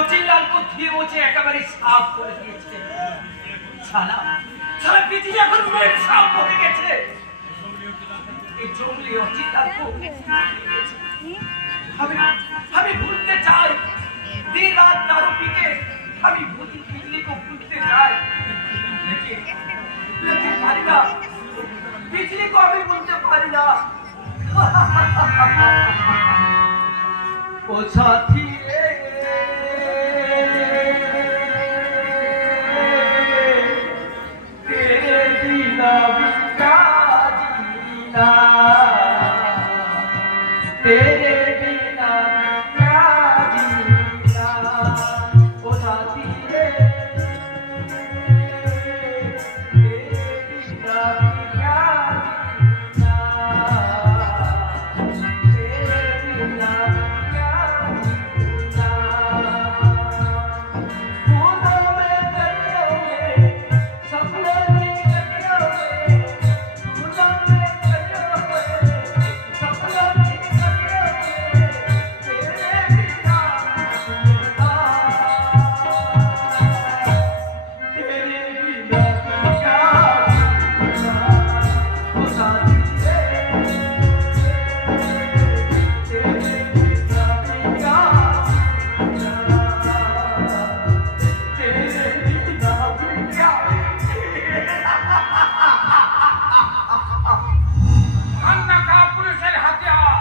অচিল্লাল কোথায় বসে একেবারে সাফ করে দিয়েছে। সালা সারা পৃথিবী এখন মেঘ সাফ হয়ে গেছে। এই জঙ্গলি অচিল্লাল আমি ভুলতে চাই, দিন রাত দারু পিকে আমি ভূতি পিকনিকও ভুলতে চাই, লেকিন পারি না, পিকনিকও আমি বলতে পারি না। ও সাথী রে तेरे बिना क्या जीना, तेरे बिना क्या जीना, ओ साथी रे तेरे बिना क्या जीना, तेरे बिना क्या जीना। फूलों में दरियों में सपनों में दरियों में, फूलों में दरियों में सपनों में दरियों में, तेरे बिना जीना, तेरे बिना क्या जीना, ओ साथी रे तेरे बिना क्या जीना, तेरे बिना क्या। কান্নাকা পুলিশের হাতিয়ার,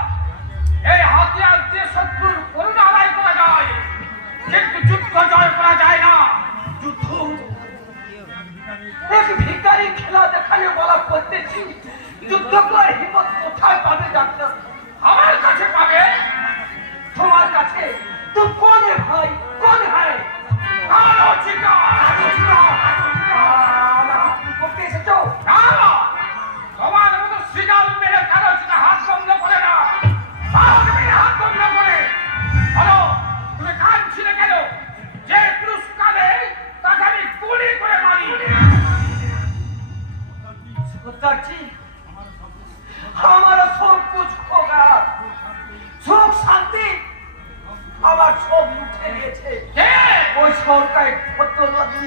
এই হাতিয়ার দিয়ে শত্রুর করুণা আদায় করা যায়, কিন্তু যুদ্ধ জয় করা যায় না। যুদ্ধ এক ভিখারি খেলা দেখালে বলা করতেছি, যুদ্ধ করার হিম্মত কোথায় পাবে ডাক্তার? আমার কাছে পাবে। তোমার কাছে? তো কোন ভাই, কোন ভাই? কালো শিকার। আমাকে করতে এসেছো? না, তোমার মতো শিকার মেরে কালো শিকার হাত বন্ধ করে না, পাওয়ার মেরে হাত বন্ধ করে। বলো, তুমি কাঁদছিলে কেন? যে পুরুষ কাঁদে তাকে আমি গুলি করে মারি। सरदारजी हमारा सब कुछ होगा, सुख शांति আমার সব লুটে নিয়েছে। ওই সরকার ভদ্রলোকী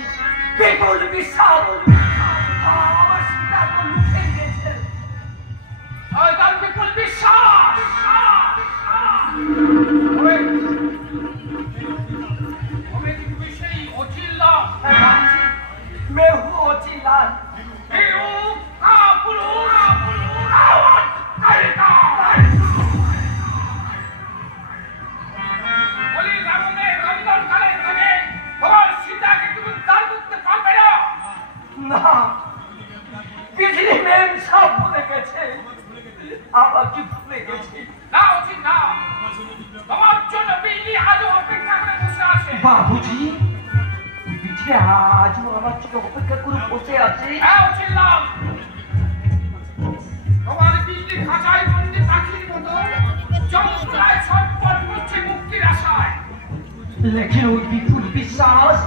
বিপুল বিশ্বাস আমার সীতাকে লুটে নিয়েছে। শয়তান বিপুল বিশ্বাস। তুমি কি সেই অচিল্লা? मैं हूँ ओचिलाल। না পৃথিবী মেম সব ভুলে গেছে, আবার কি ভুলে গেছি? না উচিত না, তোমার জন্য বিজলি আজও অপেক্ষা করে বসে আছে। বাবুজি বিজলি আজও আমার জন্য অপেক্ষা করে বসে আছে? হ্যাঁ উচিলাম, তোমার বিজলি খাঁচায় বন্দি পাখির মতো যন্ত্রণায় ছটফট করছে মুক্তির আশায়। लेकिन वो विपुल विश्वास